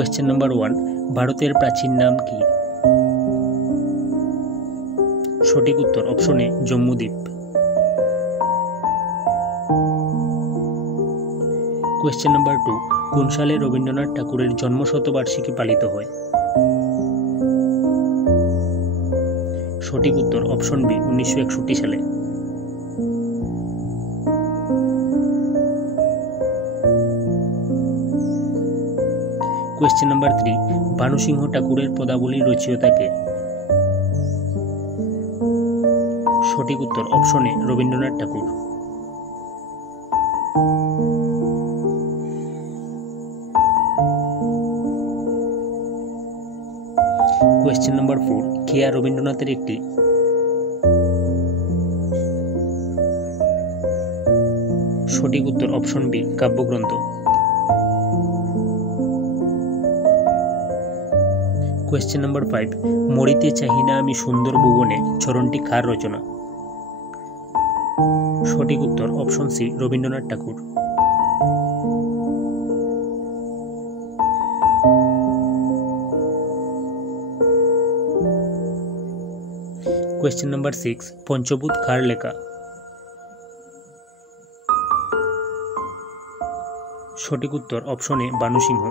Question number 1, ভারতের প্রাচীন নাম কি? সঠিক উত্তর অপশন এ জম্মুদ্বীপ। কোয়েশ্চেন নাম্বার 2, কোন সালে রবীন্দ্রনাথ ঠাকুরের জন্মশতবার্ষিকী পালিত হয়? সঠিক উত্তর অপশন বি 1961 সালে। কোয়েশ্চেন নাম্বার 3, ভানুসিংহ ঠাকুরের পদাবলীর রচয়িতা কে? সঠিক উত্তর option A Rabindranath Thakur. Question number 4, কেয়া রবীন্দ্রনাথের একটি? সঠিক উত্তর অপশন বি কাব্যগ্রন্থ। কোয়েশ্চেন নাম্বার 5, মরিতে চাহিনা আমি সুন্দর ভুবনে চরণটি কার রচনা? সঠিক উত্তর option C Rabindranath Thakur. Question number 6, পঞ্চভূত কার লেখা? সঠিক উত্তর অপশন এ ভানুসিংহ।